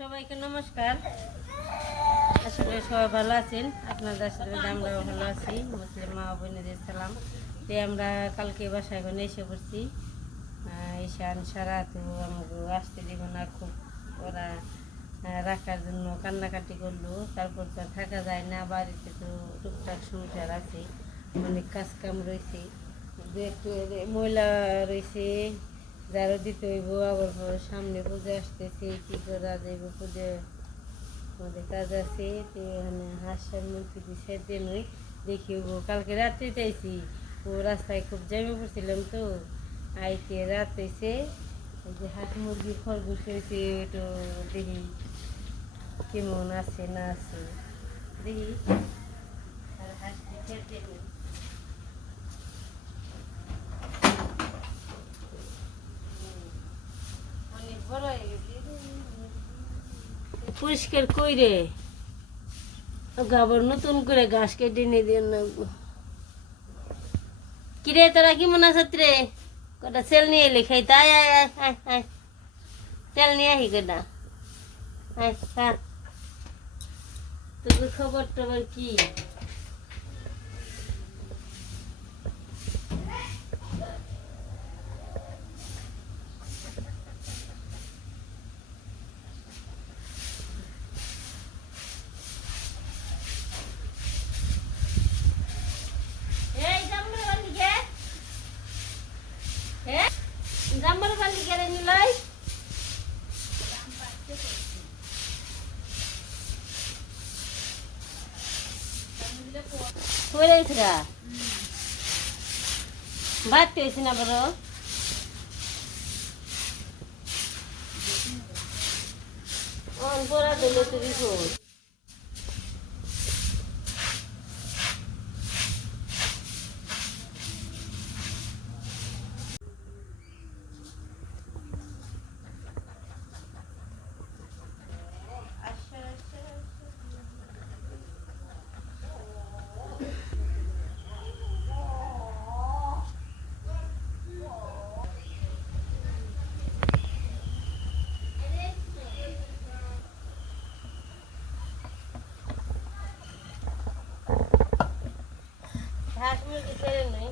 সবাইকে নমস্কার। আসলে সবাই ভালো আছেন? আপনাদের আসলে আমরাও ভালো আছি। মুসলিম মা বোনেদের সালাম। তো আমরা কালকে বাসায় করে এসে পড়ছি। ঈশান, সারা তো আমাকে আসতে দিব না। খুব ওরা রাখার জন্য কান্নাকাটি করল। তারপর তো থাকা যায় না। বাড়িতে তো টুকটাক সংসার আছে। অনেক কাজ কাম রয়েছে। দু একটু ময়লা রয়েছে। যারও দিতে হইব, আবার পরে সামনে পুজো আসতেছে, কি করা যাইব পুজো আমাদের কাজ আছে, তো এখানে হাঁসের মুরগি দিছে, দিন ওই দেখি হইব, কালকে রাত্রে চাইছি ও রাস্তায় খুব জ্যামে পড়ছিলাম তো, আইতে রাত হয়েছে যে হাঁস মুরগি খরগোশ হয়েছে একটু দেখি কেমন আছে না আছে, দেখি। আর হাঁস দিছে দিন অনেক বড় হয়ে গেছে পরিষ্কার কইরে। আবার নতুন করে ঘাস কেটে নিয়ে দিয়ে লাগবো কিরে, তোরা কি মনে আছে রে? কটা সেল নিয়ে এলি? আয় আয় তেল নিয়ে আহি কটা। তোর খবর টবর কি এই জাম্বুর বালি কে হে জাম্বুর বালি কে রে নিলই কইরে ইসরা বাত কইছ না বড় অন পড়া কই হাঁস মুরগি ছেড়ে নই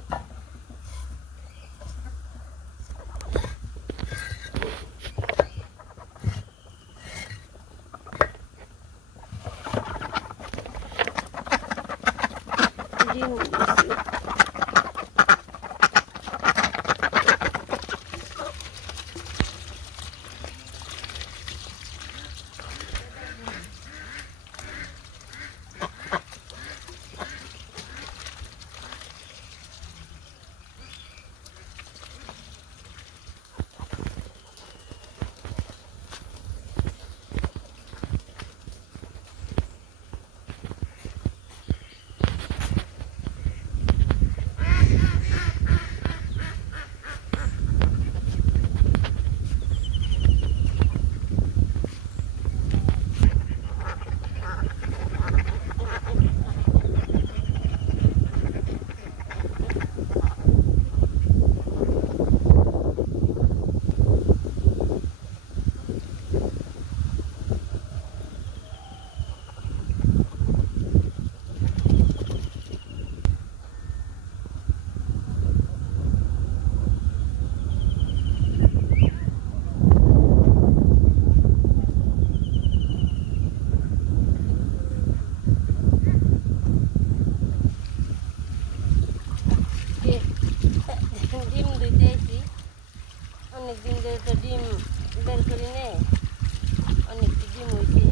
ডিম দিছি। ডিম ডিম দিতে আইছি অনেক দিন ধরে তো ডিম বের করি নে অনেক ডিম হয়েছে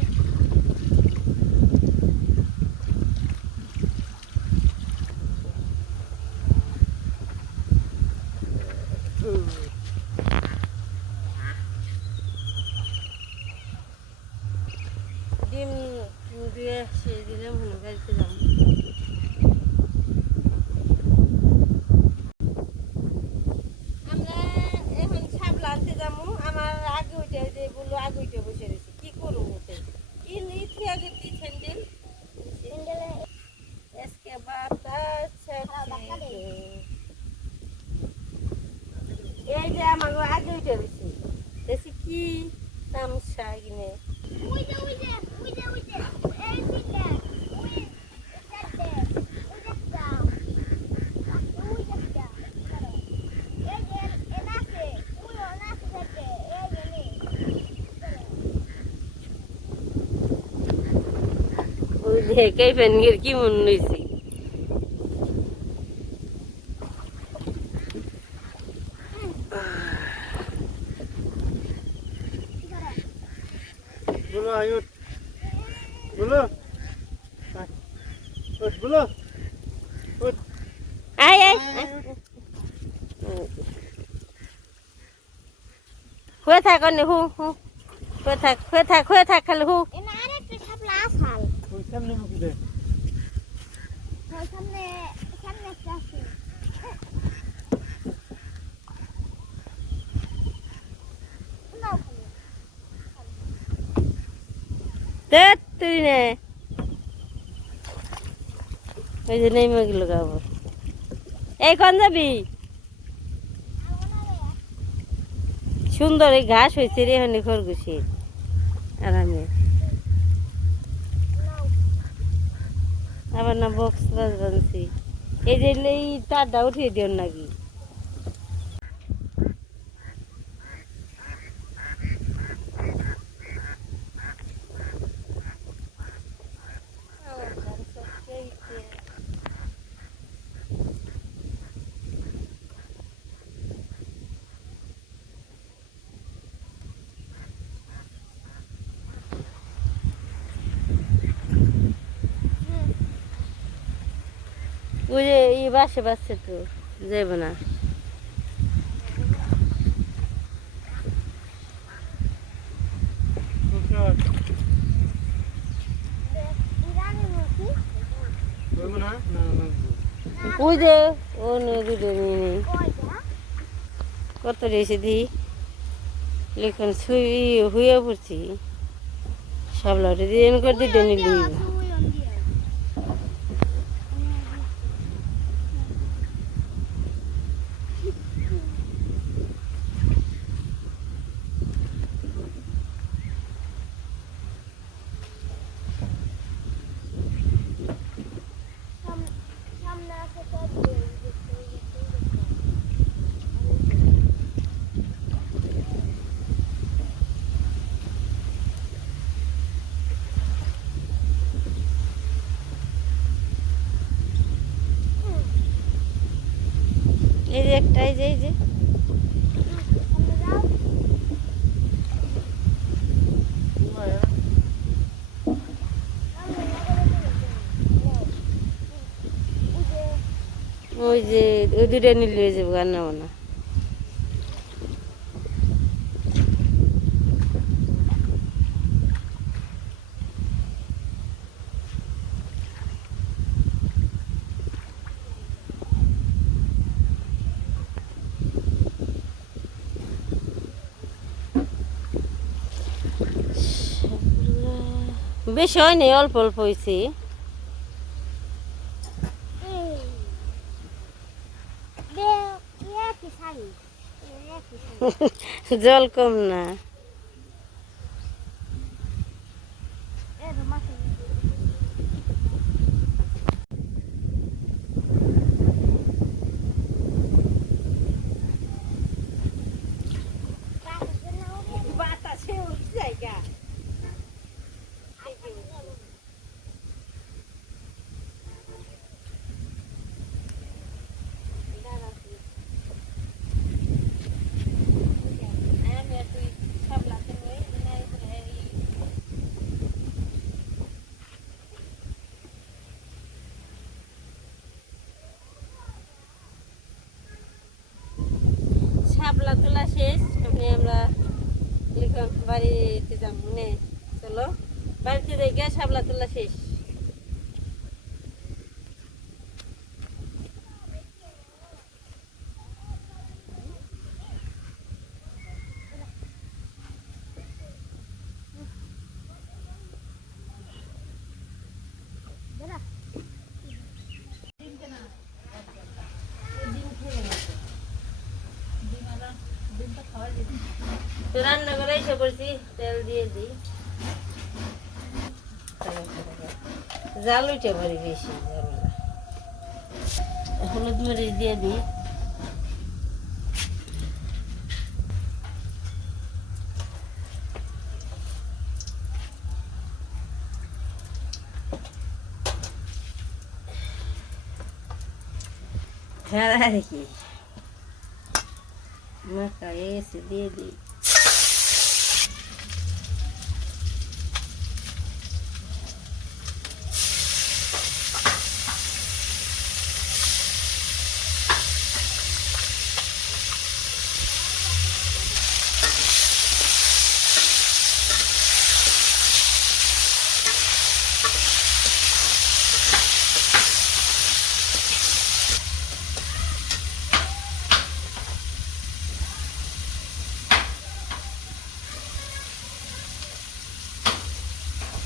ডিম দিয়ে সেই দিলে মনে গাড়িতে যাব আমরা এখন সাবলা আনতে যাব আমার আগে উঠে যে বলল আগে উঠে বসে রয়েছে কি করব উঠে কি নিচ্ছি আগে দি স্যান্ডেল এসকে বাতা এই যে আমার আগে উঠে রয়েছে দেখছি কি তামসা কিনে ওই যে কেফেনগির কি মন হয়েছে Bulu ayo. Bulu. Hai. Ut bulu. Ut. আয় আয় হয়ে থাক অন্য হু হু হয়ে থাক হয়ে থাক হয়ে থাক খালি হু Oi samne mu kide. দেখ তুই নে ওই যে নেই মগিল গাবো এই কোন যাবি? সুন্দর এই ঘাস হয়েছে রে হনি খরগোশে আরামে আবার না বক্স বাজ বানছি এই যে এই তারটা উঠিয়ে দিও নাকি? বাসে বাসছে তো যাইব না। ও নেই। কত রেসে দিই লেখন শুই হইয়া পড়ছি। সব লটে দিয়ে করে দিতে নিলি এই যে যে যে. ওই যে ওই দুটো নিলে হয়ে যাবে গান বান্না বেশি হয়নি অল্প অল্প হয়েছি জল কম না। শাপলা তোলা শেষ, আমি আমরা লিখন বাড়িতে যাব। নে, চলো। বাড়িতে গিয়ে শাপলা তোলা শেষ তো রান্না করে এসে পড়ছি তেল দিয়ে দিই জাল উঠে পড়ে বেশি ঝামেলা হলুদ মরিচ দিয়ে দিই। হ্যাঁ আর কি। মাখা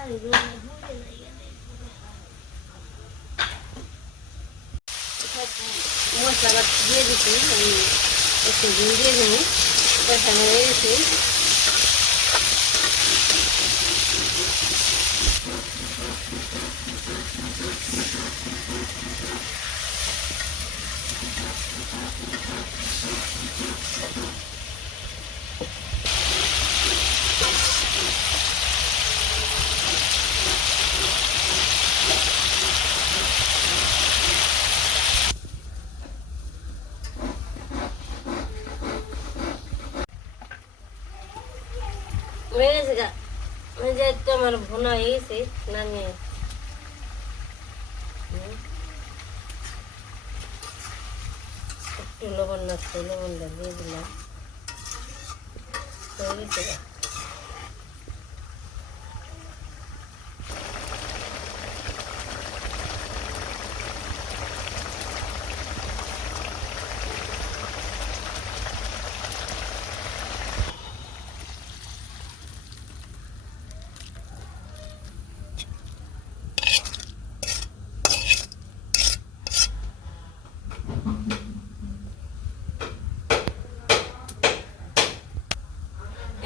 এসে দিয়ে দিচ্ছি আমি একটু দিয়ে দেবো হয়ে গেছে হয়ে গেছে গা ওই যে ভোনা আমার ভুনা হয়ে গেছে নামিয়ে। একটু লবণ লাগছে লবণটা দিয়ে দিলাম হয়ে গেছে গা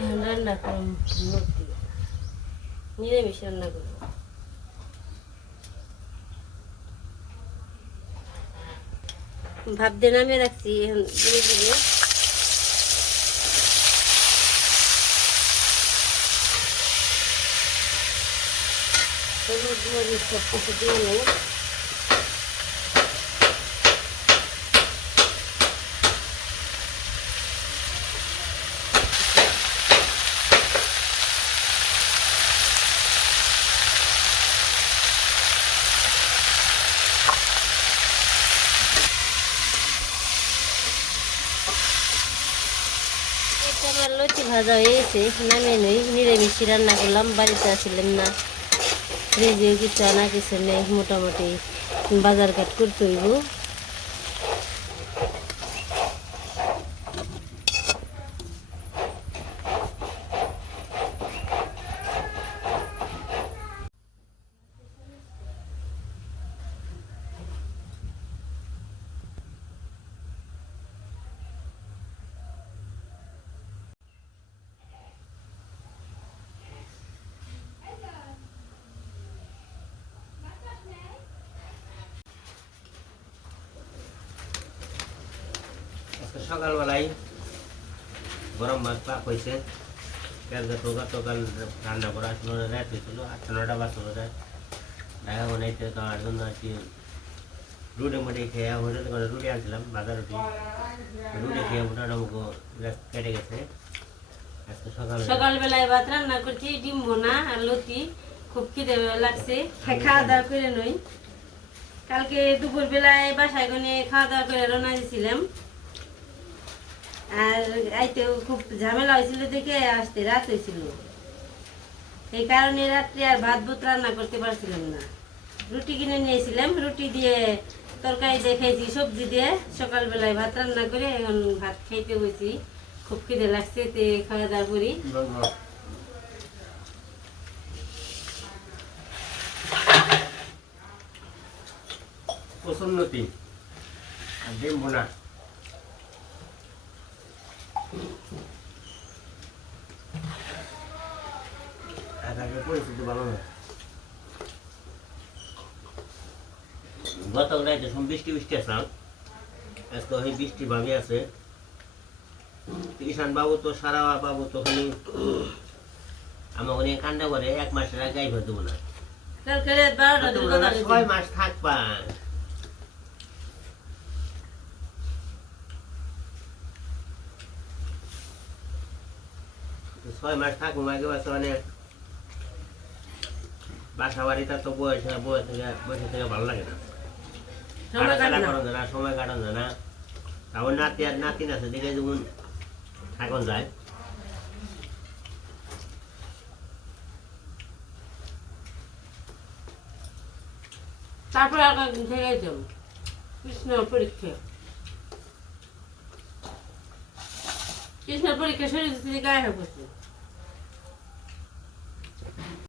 এখন রান্না করুন। নিরামিষ রান্না করব ভাব দিয়ে নামিয়ে রাখছি, এখন দিয়ে দিবে। হলুদ মরিচ সব কিছু দিয়ে নেই এটা আমার লতি ভাজা হয়েছে নামিয়ে নই নিরামিষ রান্না করলাম, বাড়িতে আসছিলাম না। ফ্রিজেও কিছু আনা কিছু নেই, মোটামুটি বাজার ঘাট করতে হইব আজকে সকালবেলায় গরম ভাত পাক হয়েছে টোকা টোকাল রান্না করা আসলে রাত হয়েছিল আটটা নটা বাজছিল রাত দেখা বানাইতে জন্য আর কি রুটি মুটি খেয়ে হোটেল করে রুটি আনছিলাম বাজার রুটি। রুটি খেয়ে মোটামুটি আমাকে কেটে গেছে। সকালবেলায় ভাত রান্না করছি ডিম ভোনা আর লতি খুব খিদে লাগছে। খাওয়া দাওয়া করে নই কালকে দুপুর বেলায় বাসায় গনে খাওয়া দাওয়া করে রওনা দিয়েছিলাম আর আইতেও খুব ঝামেলা হয়েছিল দেখে আসতে রাত হয়েছিল। এই কারণে রাত্রে আর ভাত ভুত রান্না করতে পারছিলাম না। রুটি কিনে নিয়েছিলাম, রুটি দিয়ে তরকারি দিয়ে খেয়েছি, সবজি দিয়ে সকালবেলায় ভাত রান্না করে এখন ভাত খাইতে বসি। খুব খিদে লাগছে, তে খাওয়া দাওয়া করি। প্রসন্নতি। আর বোনা। পরিস্থিতি ভালো না। গত রাইতে সব বৃষ্টি বৃষ্টি আসলাম আজকে ওই বৃষ্টি ভাবি আছে। বাবু তো সারা বাবু তো খালি আমার কান্না করে এক মাসের আগে গাইবে দেবো না। ছয় মাস থাকবা। ছয় মাস থাকব আগে বাসা মানে বাসা বাড়িটা তো বয়স বয়স থেকে বয়স থেকে ভালো লাগে না। সময় না। যায় না কাটানো যায় না। তারপর নাতি আর নাতি আছে দেখে যেমন এখন যায়। তারপরে আর কয়েকদিন থেকে যেতাম কৃষ্ণ পরীক্ষা। কৃষ্ণ পরীক্ষা শরীর গায়ে হয়ে